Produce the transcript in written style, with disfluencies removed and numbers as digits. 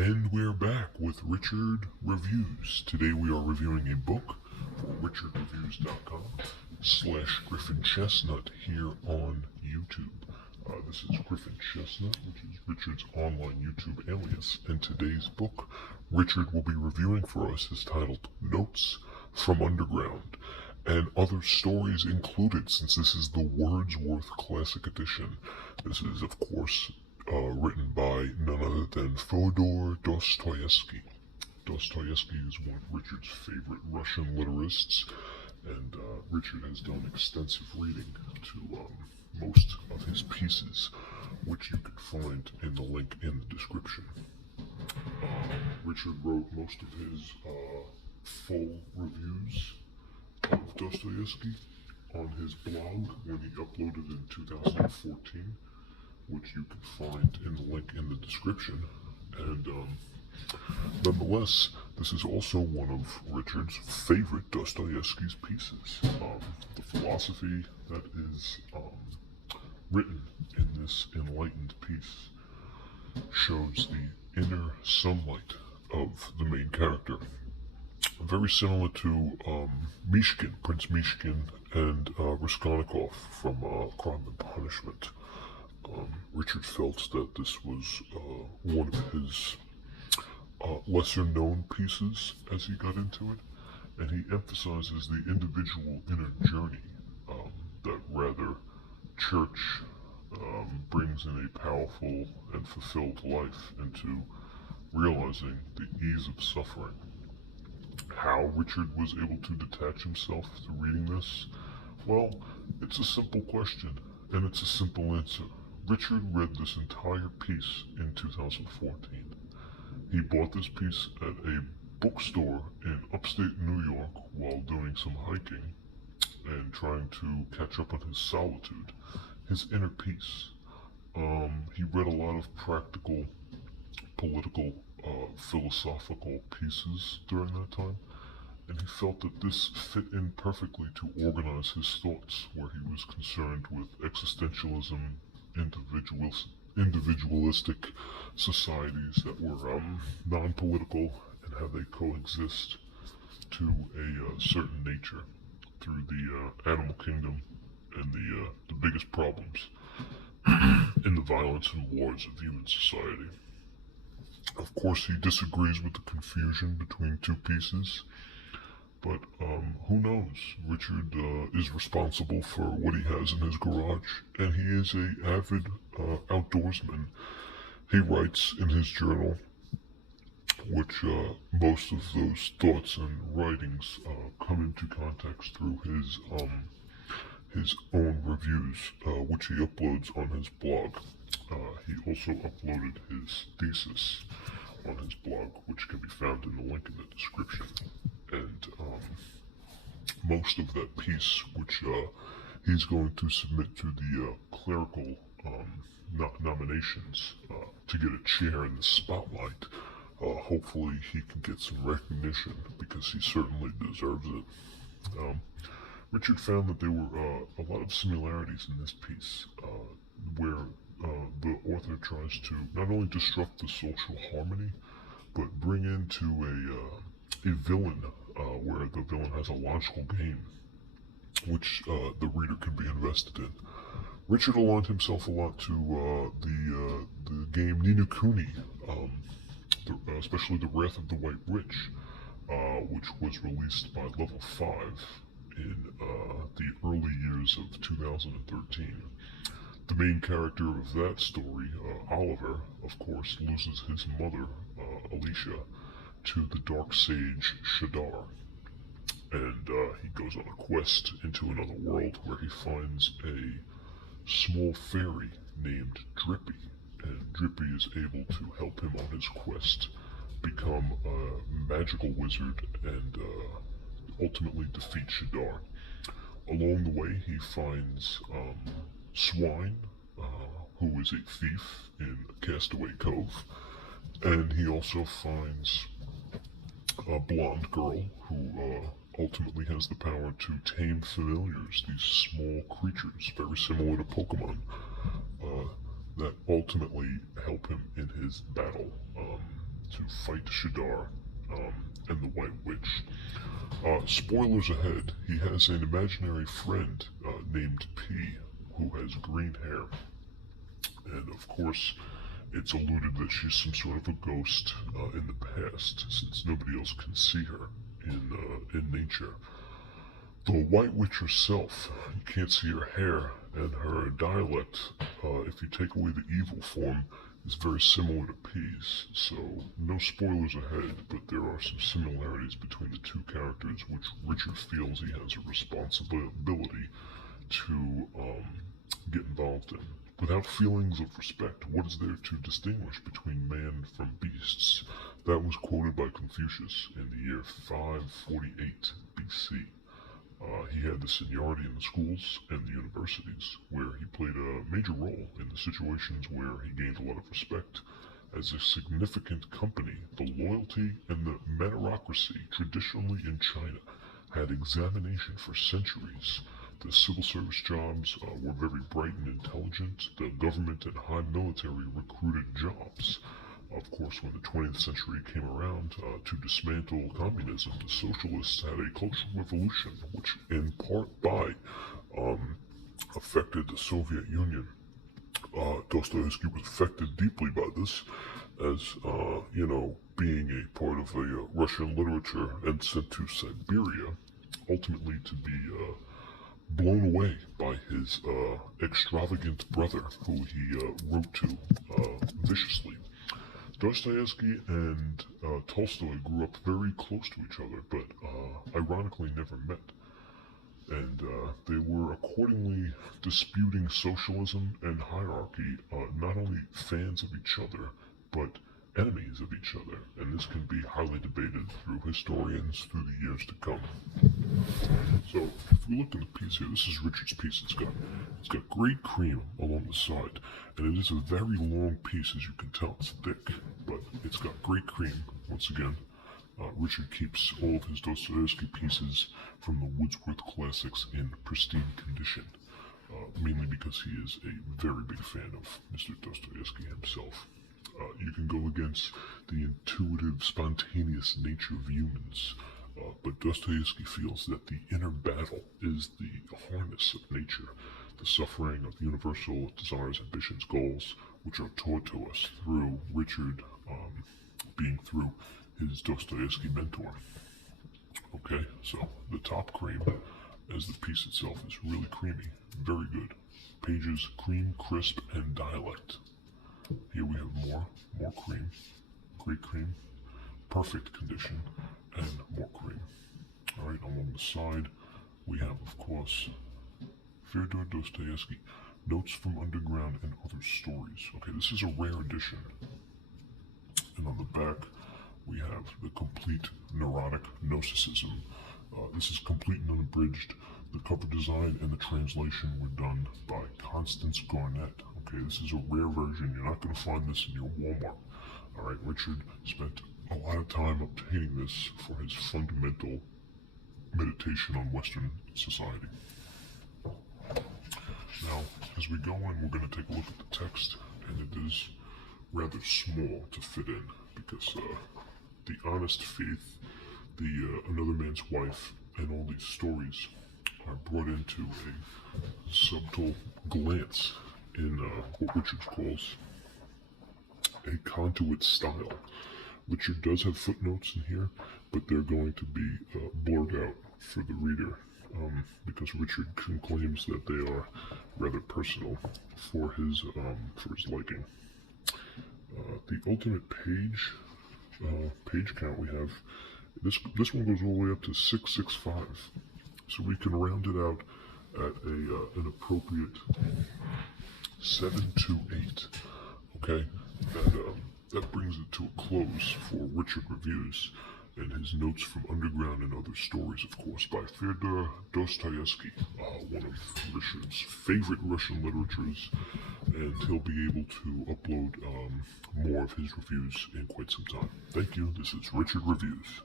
And we're back with Richard Reviews. Today we are reviewing a book for richardreviews.com/Griffin Chestnut here on YouTube. This is Griffin Chestnut, which is Richard's online YouTube alias, and today's book Richard will be reviewing for us is titled Notes from Underground, and other stories included, since this is the Wordsworth Classic Edition. This is, of course, written by none other than Fyodor Dostoevsky. Dostoevsky is one of Richard's favorite Russian literasts, and Richard has done extensive reading to most of his pieces, which you can find in the link in the description. Richard wrote most of his full reviews of Dostoevsky on his blog when he uploaded in 2014, which you can find in the link in the description. And nonetheless, this is also one of Richard's favorite Dostoevsky's pieces. The philosophy that is written in this enlightened piece shows the inner sunlight of the main character. Very similar to Mishkin, Prince Mishkin, and Raskolnikov from Crime and Punishment. Richard felt that this was one of his lesser known pieces as he got into it, and he emphasizes the individual inner journey that rather church brings in a powerful and fulfilled life into realizing the ease of suffering. How Richard was able to detach himself through reading this? Well, it's a simple question, and it's a simple answer. Richard read this entire piece in 2014. He bought this piece at a bookstore in upstate New York while doing some hiking and trying to catch up on his solitude, his inner peace. He read a lot of practical, political, philosophical pieces during that time, and he felt that this fit in perfectly to organize his thoughts, where he was concerned with existentialism, individualistic societies that were non-political, and how they coexist to a certain nature through the animal kingdom and the biggest problems in the violence and wars of human society. Of course, he disagrees with the confusion between two pieces, but who knows? Richard is responsible for what he has in his garage, and he is an avid outdoorsman. He writes in his journal, which most of those thoughts and writings come into context through his own reviews, which he uploads on his blog. He also uploaded his thesis on his blog, which can be found in the link in the description. And most of that piece, which he's going to submit to the clerical nominations to get a chair in the spotlight, hopefully he can get some recognition, because he certainly deserves it. Richard found that there were a lot of similarities in this piece, where the author tries to not only disrupt the social harmony, but bring into a villain, where the villain has a logical game, which the reader can be invested in. Richard aligned himself a lot to the game Ni no Kuni, especially The Wrath of the White Witch, which was released by Level 5 in the early years of 2013. The main character of that story, Oliver, of course, loses his mother, Alicia, to the dark sage Shadar, and he goes on a quest into another world where he finds a small fairy named Drippy, and Drippy is able to help him on his quest become a magical wizard and ultimately defeat Shadar. Along the way, he finds Swine, who is a thief in Castaway Cove, and he also finds a blonde girl who ultimately has the power to tame familiars, these small creatures, very similar to Pokemon, that ultimately help him in his battle to fight Fyodor and the White Witch. Spoilers ahead, he has an imaginary friend named P who has green hair. And of course, it's alluded that she's some sort of a ghost in the past, since nobody else can see her in nature. The White Witch herself, you can't see her hair, and her dialect, if you take away the evil form, is very similar to P's. So, no spoilers ahead, but there are some similarities between the two characters, which Richard feels he has a responsibility to get involved in. Without feelings of respect, what is there to distinguish between man from beasts? That was quoted by Confucius in the year 548 BC. He had the seniority in the schools and the universities, where he played a major role in the situations where he gained a lot of respect. As a significant company, the loyalty and the meritocracy traditionally in China had examination for centuries. The civil service jobs were very bright and intelligent. The government and high military recruited jobs. Of course, when the 20th century came around, to dismantle communism, the socialists had a cultural revolution, which in part by affected the Soviet Union. Dostoevsky was affected deeply by this, as, being a part of a Russian literature and sent to Siberia, ultimately to be blown away by his extravagant brother, who he wrote to viciously. Dostoevsky and Tolstoy grew up very close to each other, but ironically never met. And they were accordingly disputing socialism and hierarchy, not only fans of each other, but enemies of each other. And this can be highly debated through historians through the years to come. So, if we look at the piece here, this is Richard's piece. It's got great cream along the side, and it is a very long piece, as you can tell. It's thick, but it's got great cream. Once again, Richard keeps all of his Dostoevsky pieces from the Wordsworth classics in pristine condition, mainly because he is a very big fan of Mr. Dostoevsky himself. You can go against the intuitive, spontaneous nature of humans, but Dostoevsky feels that the inner battle is the harness of nature, the suffering of universal desires, ambitions, goals, which are taught to us through Richard being through his Dostoevsky mentor. Okay, so the top cream, as the piece itself, is really creamy, very good. Pages, cream, crisp, and dialect. Here we have more cream, great cream, perfect condition, and more cream. Alright, along the side, we have, of course, Fyodor Dostoevsky, Notes from Underground and Other Stories. Okay, this is a rare edition. And on the back, we have the complete neurotic Gnosticism. This is complete and unabridged. The cover design and the translation were done by Constance Garnett. Okay, this is a rare version. You're not going to find this in your Walmart. Alright, Richard spent a lot of time obtaining this for his fundamental meditation on Western society. Now, as we go in, we're going to take a look at the text, and it is rather small to fit in, because the honest faith, the another man's wife, and all these stories are brought into a subtle glance in what Richard calls a conduit style. Richard does have footnotes in here, but they're going to be blurred out for the reader, because Richard claims that they are rather personal for his liking. The ultimate page count we have, this one goes all the way up to 665, so we can round it out at an appropriate 7 to 8. Okay, that brings it to a close for Richard Reviews and his Notes from Underground and Other Stories, of course, by Fyodor Dostoevsky, one of Richard's favorite Russian literatures, and he'll be able to upload more of his reviews in quite some time. Thank you. This is Richard Reviews.